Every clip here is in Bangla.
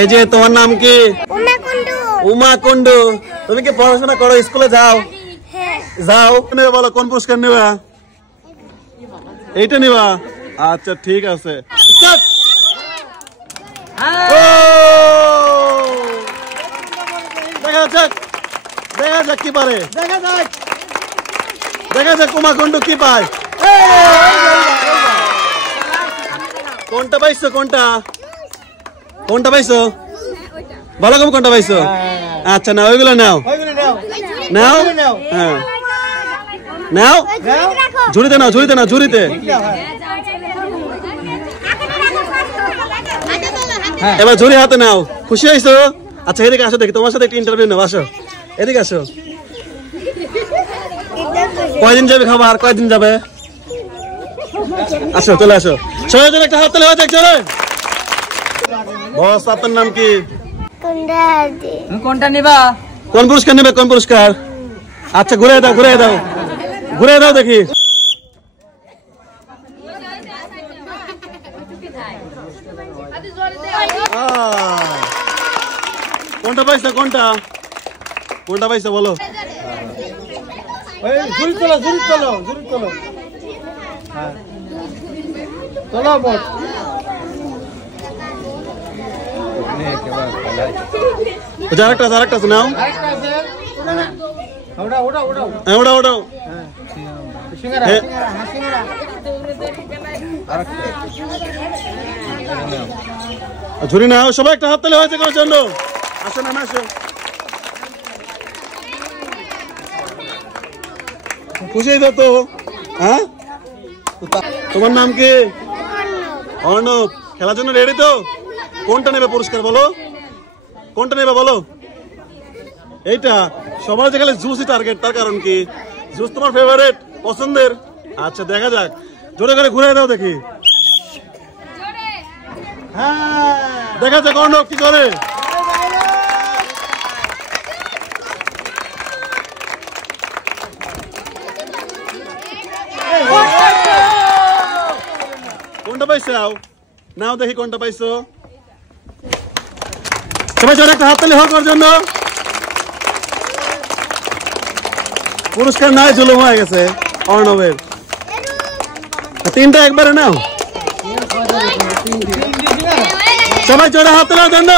এই যে তোমার নাম কি? উমা কুন্ডু। তুমি কি পড়াশোনা করো, স্কুলে যাও? যাও। বলো কোন পুরস্কার নেবা? এইটা নেবা? আচ্ছা ঠিক আছে। দেখা যাক, দেখা যাক কি পারে, দেখা যাক উমা কুন্ডু কি পায়। কোনটা পাইছো? কোনটা কোনটা পাইছো? ভালো কম কোনটা পাইছো? আচ্ছা নাও, ওইগুলো নাও, নাও, হ্যাঁ নাও, ঝুড়িতে নাও, ঝুড়িতে নাও, ঝুড়িতে। এবার ঝুড়ি হাতে নাও। খুশি হয়েছো? আচ্ছা এদিকে আসো, দেখি তোমার সাথে একটা ইন্টারভিউ নেবো। আসো এদিকে আসো। কয়দিন যাবে খাবার? কয়দিন যাবে? আসো, চলে আসো। সবাই জন্য একটা হাত তালি হয়ে যাক চলে। বস আপনার নাম কি? কোনটা নিবা? কোন পুরস্কার নেবে? কোন পুরস্কার? আচ্ছা ঘুরে দাও, ঘুরে দাও, ঘুরে দাও দেখি। কোনটা পাইছো? কোনটা কোনটা পাইছো বলো? জুড়ি চলো, জুড়ি চলো, জুড়ি চলো, চলো বস। আরেকটা আরেকটা নাও, ওটা ওটা ওটা ওটা ওটাও। ঝুড়ি নাও, সবাই একটা হাত তালি হয়েছে করার জন্য। আসো না, আসো। খুশি হয়ে তো? হ্যাঁ, তোমার নাম কি? অর্ণব। খেলার জন্য রেডি তো? কোনটা নেবে পুরস্কার বলো? কোনটা নেবে বলো? এইটা? সবার যে খালি জুসই টার্গেট, তার কারণ কি? জুস তোমার ফেভারিট, পছন্দের? আচ্ছা দেখা যাক, জোরে করে ঘুরে দাও দেখি। হ্যাঁ, দেখা যাক অর্ণব কি করে। কোনটা পাইছো? নাও দেখি কোনটা পাইছো। সবাই জোরে একটা হাত তালি হোক ওর জন্য। পুরস্কার নাই, জুলুম হয়ে গেছে অর্ণবের। তিনটা একবারে নাও। সবাই জোরে হাত তোলার জন্য।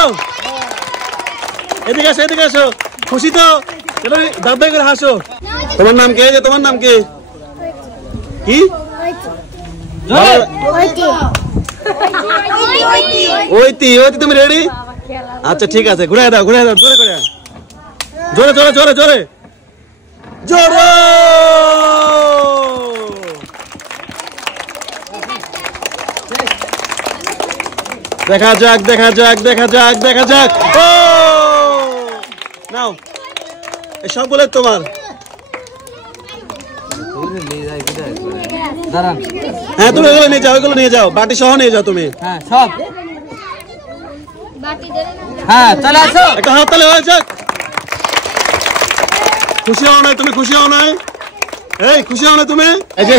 এদিকে আসো, এদিকে আসো। খুশি তো? দাঁত করে হাসো। তোমার নাম কি? যে তোমার নাম কি? কি? ওইতি। ওইতি তুমি রেডি? আচ্ছা ঠিক আছে, ঘুরে দাও, ঘুরে দাও, জোরে করে, জোরে জোরে জোরে জোরে জোরে। দেখা যাক, দেখা যাক, দেখা যাক, দেখা যাক। ও নাও, এই সব বলে তোমার। হ্যাঁ তুমি এগুলো নিয়ে যাও, এগুলো নিয়ে যাও, বাটি সহ নিয়ে যাও তুমি। হ্যাঁ সব, হ্যাঁ চলে আসো। একটা হাত তালি হয়ে যাক। খুশি হও নাই? তুমি খুশি হও নাই? এই খুশি হও না তুমি? এই যে